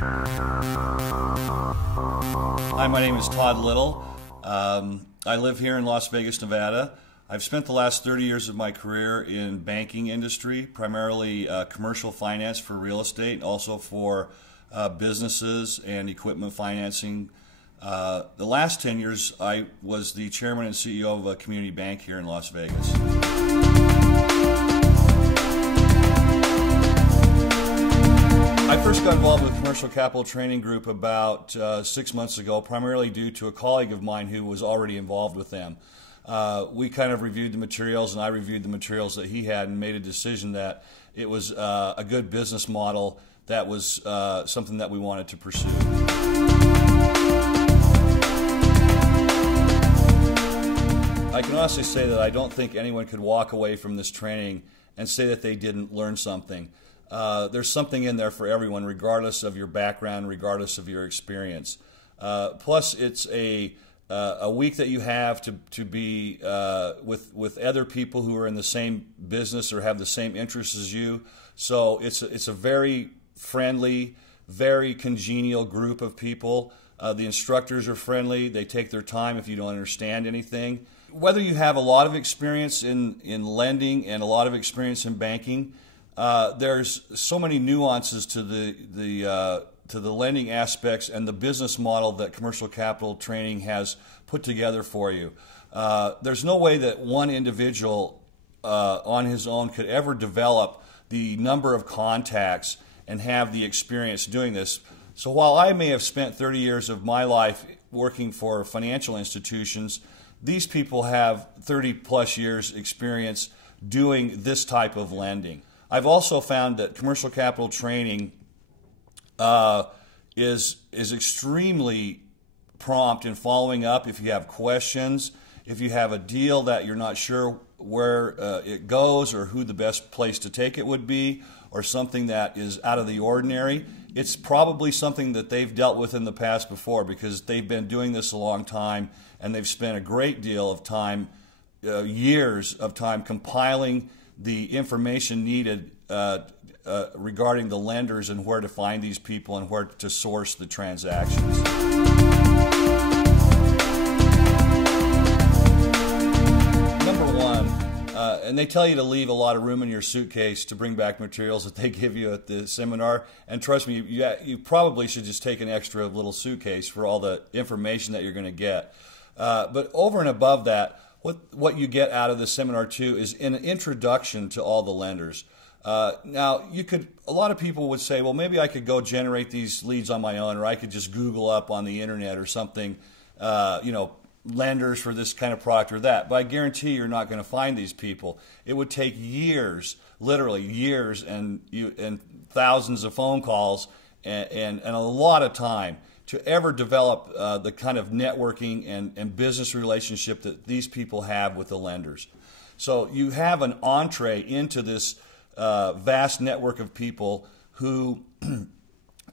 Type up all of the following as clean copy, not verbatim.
Hi, my name is Todd Little. I live here in Las Vegas, Nevada. I've spent the last 30 years of my career in banking industry, primarily commercial finance for real estate, also for businesses and equipment financing. The last 10 years, I was the chairman and CEO of a community bank here in Las Vegas. I first got involved with the Commercial Capital Training Group about 6 months ago, primarily due to a colleague of mine who was already involved with them. We kind of reviewed the materials, and I reviewed the materials that he had, and made a decision that it was a good business model that was something that we wanted to pursue. I can honestly say that I don't think anyone could walk away from this training and say that they didn't learn something. There's something in there for everyone, regardless of your background, regardless of your experience. Plus, it's a week that you have to be with other people who are in the same business or have the same interests as you. So it's a very friendly, very congenial group of people. The instructors are friendly. They take their time if you don't understand anything. Whether you have a lot of experience in lending and a lot of experience in banking, there's so many nuances to the lending aspects and the business model that Commercial Capital Training has put together for you. There's no way that one individual on his own could ever develop the number of contacts and have the experience doing this. So while I may have spent 30 years of my life working for financial institutions, these people have 30 plus years experience doing this type of lending. I've also found that Commercial Capital Training is extremely prompt in following up if you have questions, if you have a deal that you're not sure where it goes or who the best place to take it would be, or something that is out of the ordinary. It's probably something that they've dealt with in the past before, because they've been doing this a long time and they've spent a great deal of time, years of time, compiling the information needed regarding the lenders and where to find these people and where to source the transactions. Number one, and they tell you to leave a lot of room in your suitcase to bring back materials that they give you at the seminar. And trust me, you probably should just take an extra little suitcase for all the information that you're going to get. But over and above that, what you get out of the seminar too is an introduction to all the lenders. Now, a lot of people would say, well, maybe I could go generate these leads on my own, or I could just Google up on the internet or something, lenders for this kind of product or that. But I guarantee you're not going to find these people. It would take years, literally years, and thousands of phone calls and a lot of time to ever develop the kind of networking and business relationship that these people have with the lenders. So you have an entree into this vast network of people who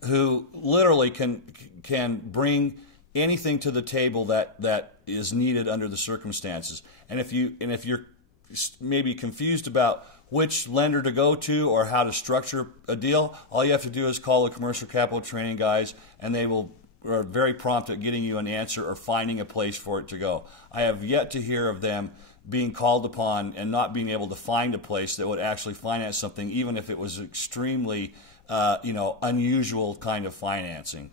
literally can bring anything to the table that is needed under the circumstances. And if you're maybe confused about which lender to go to or how to structure a deal, all you have to do is call the Commercial Capital Training guys, and they are very prompt at getting you an answer or finding a place for it to go. I have yet to hear of them being called upon and not being able to find a place that would actually finance something, even if it was extremely unusual kind of financing.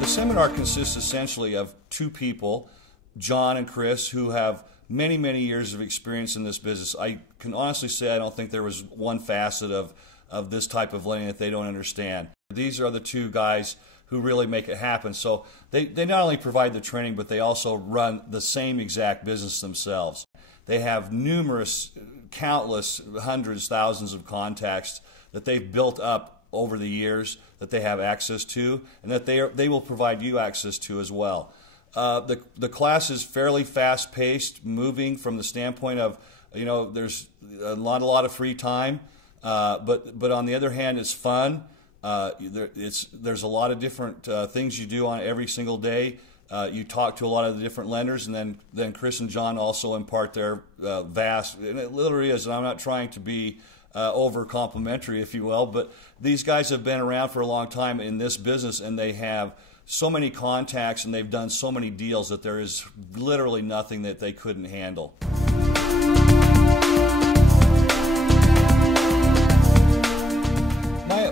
The seminar consists essentially of two people, John and Chris, who have many, many years of experience in this business. I can honestly say I don't think there was one facet of this type of lending that they don't understand. These are the two guys who really make it happen. So they not only provide the training, but they also run the same exact business themselves. They have numerous, countless, hundreds, thousands of contacts that they've built up over the years that they have access to, and that they will provide you access to as well. The class is fairly fast-paced, moving from the standpoint of, there's a lot of free time, but on the other hand, it's fun. There's a lot of different things you do on every single day. You talk to a lot of the different lenders, and then Chris and John also impart their vast, and it literally is, and I'm not trying to be over complimentary, if you will, but these guys have been around for a long time in this business, and they have so many contacts, and they've done so many deals that there is literally nothing that they couldn't handle.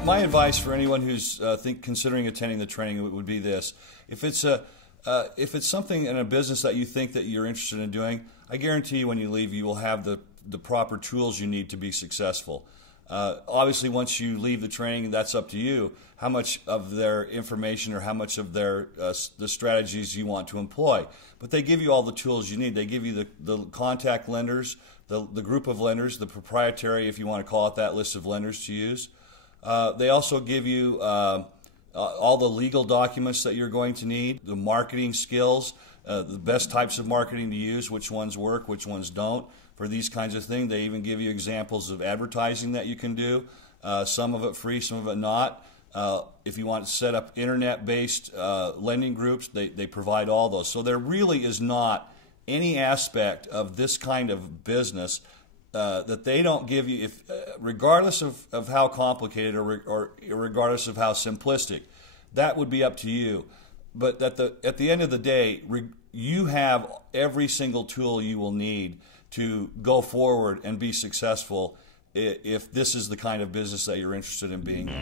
My advice for anyone who's considering attending the training would be this: if it's something in a business that you think that you're interested in doing, I guarantee you when you leave you will have the proper tools you need to be successful. Obviously, once you leave the training, that's up to you how much of their information or how much of their the strategies you want to employ. But they give you all the tools you need. They give you the contact lenders, the group of lenders, the proprietary, if you want to call it that, list of lenders to use. They also give you all the legal documents that you're going to need, the marketing skills, the best types of marketing to use, which ones work, which ones don't. For these kinds of things, they even give you examples of advertising that you can do, some of it free, some of it not. If you want to set up internet-based lending groups, they provide all those. So there really is not any aspect of this kind of business that they don't give you, regardless of how complicated or regardless of how simplistic. That would be up to you. But at the end of the day, you have every single tool you will need to go forward and be successful if this is the kind of business that you're interested in being in.